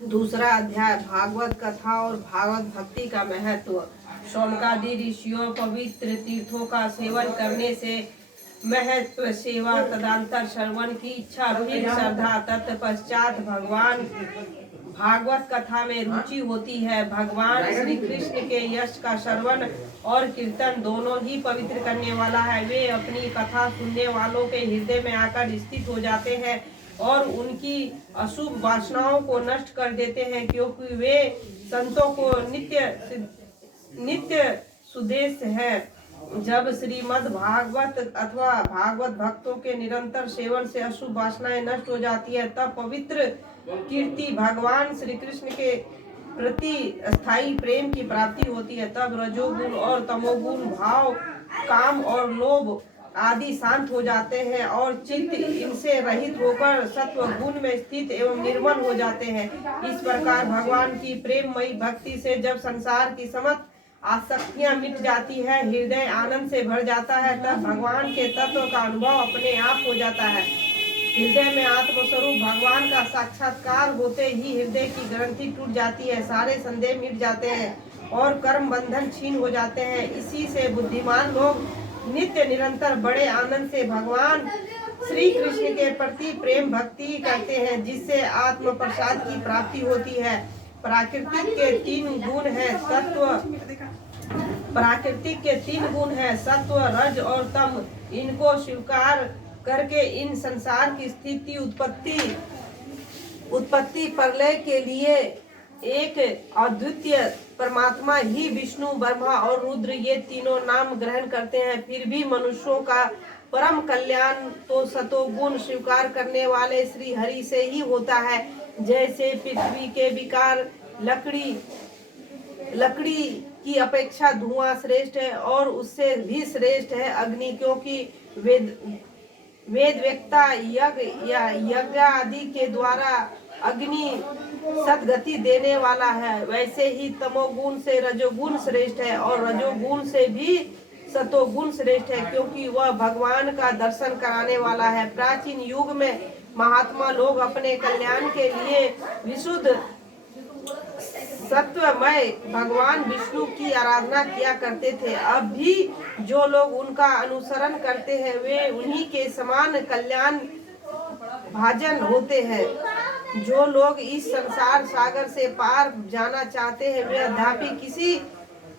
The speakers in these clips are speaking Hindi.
दूसरा अध्याय भागवत कथा और भागवत भक्ति का महत्व। शौनकादि ऋषियों पवित्र तीर्थों का सेवन करने से महत्व, सेवा, तदंतर श्रवण की इच्छा, फिर श्रद्धा, तत्पश्चात भगवान भागवत कथा में रुचि होती है। भगवान श्री कृष्ण के यश का श्रवण और कीर्तन दोनों ही पवित्र करने वाला है। वे अपनी कथा सुनने वालों के हृदय में आकर स्थित हो जाते हैं और उनकी अशुभ वासनाओं को नष्ट कर देते हैं, क्योंकि वे संतों को नित्य सुदेश है। जब श्रीमद् भागवत अथवा भागवत भक्तों के निरंतर सेवन से अशुभ वासनाएं नष्ट हो जाती है, तब पवित्र कीर्ति भगवान श्री कृष्ण के प्रति स्थायी प्रेम की प्राप्ति होती है। तब रजोगुण और तमोगुण भाव, काम और लोभ आदि शांत हो जाते हैं और चित्त इनसे रहित होकर सत्व गुण में स्थित एवं निर्मल हो जाते हैं। इस प्रकार भगवान की प्रेममयी भक्ति से जब संसार की समस्त आसक्तियां मिट जाती है, हृदय आनंद से भर जाता है, तब भगवान के तत्व का अनुभव अपने आप हो जाता है। हृदय में आत्मस्वरूप भगवान का साक्षात्कार होते ही हृदय की ग्रंथि टूट जाती है, सारे संदेह मिट जाते हैं और कर्म बंधन छीन हो जाते हैं। इसी से बुद्धिमान लोग नित्य निरंतर बड़े आनंद से भगवान श्री कृष्ण के प्रति प्रेम भक्ति करते हैं, जिससे आत्म प्रसाद की प्राप्ति होती है। प्राकृतिक के तीन गुण है सत्व, रज और तम। इनको स्वीकार करके इन संसार की स्थिति, उत्पत्ति प्रलय के लिए एक अद्वितीय परमात्मा ही विष्णु, ब्रह्मा और रुद्र ये तीनों नाम ग्रहण करते हैं। फिर भी मनुष्यों का परम कल्याण तो सतोगुण स्वीकार करने वाले श्री हरि से ही होता है। जैसे पृथ्वी के विकार लकड़ी की अपेक्षा धुआं श्रेष्ठ है और उससे भी श्रेष्ठ है अग्नि, क्योंकि वेद वेत्ता यज्ञ आदि के द्वारा अग्नि सदगति देने वाला है। वैसे ही तमोगुण से रजोगुण श्रेष्ठ है और रजोगुण से भी सतोगुण श्रेष्ठ है, क्योंकि वह भगवान का दर्शन कराने वाला है। प्राचीन युग में महात्मा लोग अपने कल्याण के लिए विशुद्ध सत्वमय भगवान विष्णु की आराधना किया करते थे। अब भी जो लोग उनका अनुसरण करते हैं वे उन्हीं के समान कल्याण भाजन होते हैं। जो लोग इस संसार सागर से पार जाना चाहते हैं वे अद्यापि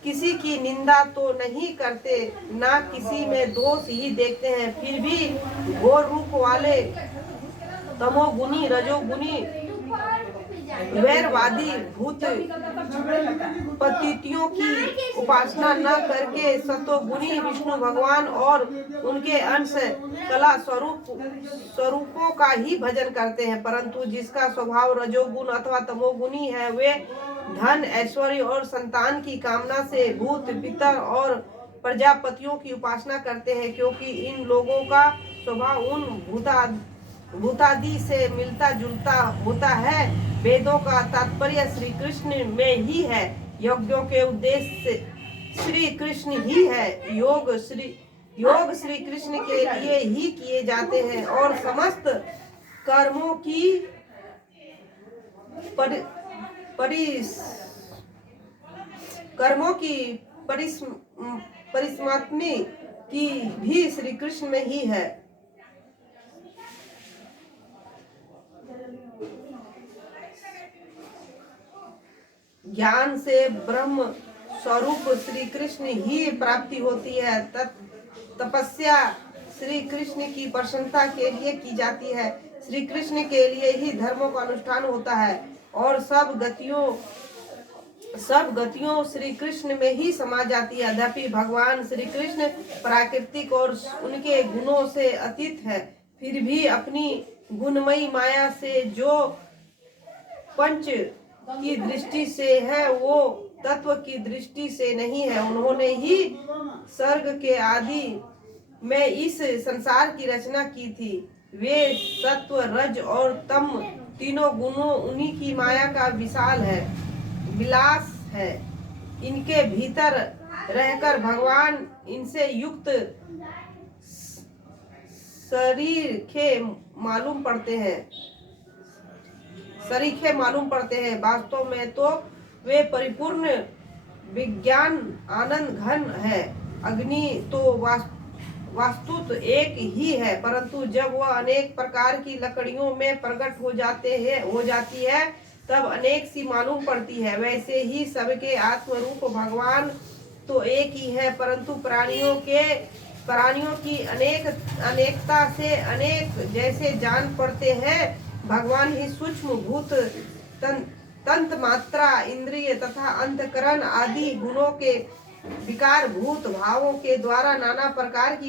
किसी की निंदा तो नहीं करते, ना किसी में दोष ही देखते हैं। फिर भी घोर रूप वाले तमोगुणी, रजोगुणी, वैरवादी भूत पतितियों की उपासना न करके सतोगुणी विष्णु भगवान और उनके अंश कला स्वरूपों का ही भजन करते हैं। परंतु जिसका स्वभाव रजोगुण अथवा तमोगुणी है वे धन, ऐश्वर्य और संतान की कामना से भूत, पितर और प्रजापतियों की उपासना करते हैं, क्योंकि इन लोगों का स्वभाव उन भूतादि से मिलता जुलता होता है। वेदों का तात्पर्य श्री कृष्ण में ही है, यज्ञों के उद्देश्य श्री कृष्ण ही है, योग श्री कृष्ण के लिए ही किए जाते हैं और समस्त कर्मों की परिसमाप्ति की भी श्री कृष्ण में ही है। ज्ञान से ब्रह्म स्वरूप श्री कृष्ण ही प्राप्ति होती है। तपस्या श्री कृष्ण की प्रसन्नता के लिए की जाती है। श्री कृष्ण के लिए ही धर्मों का अनुष्ठान होता है और सब गतियों श्री कृष्ण में ही समा जाती है। अद्यापि भगवान श्री कृष्ण प्राकृतिक और उनके गुणों से अतीत है। फिर भी अपनी गुणमयी माया से जो पंच की दृष्टि से है वो तत्व की दृष्टि से नहीं है। उन्होंने ही सर्ग के आदि में इस संसार की रचना की थी। वे सत्व, रज और तम तीनों गुणों उन्हीं की माया का विलास है। इनके भीतर रहकर भगवान इनसे युक्त शरीर के मालूम पड़ते हैं। सरीखे मालूम पड़ते हैं। वास्तव में तो वे परिपूर्ण विज्ञान आनंद घन है। अग्नि तो वास्तुत एक ही है, परंतु जब वह अनेक प्रकार की लकड़ियों में प्रकट हो जाती है तब अनेक सी मालूम पड़ती है। वैसे ही सबके आत्मरूप भगवान तो एक ही है, परंतु प्राणियों की अनेकता से अनेक जैसे जान पड़ते हैं। भगवान ही सूक्ष्म भूत तंत्र मात्रा इंद्रिय तथा अंतकरण आदि गुणों के विकार भूत भावों के द्वारा नाना प्रकार की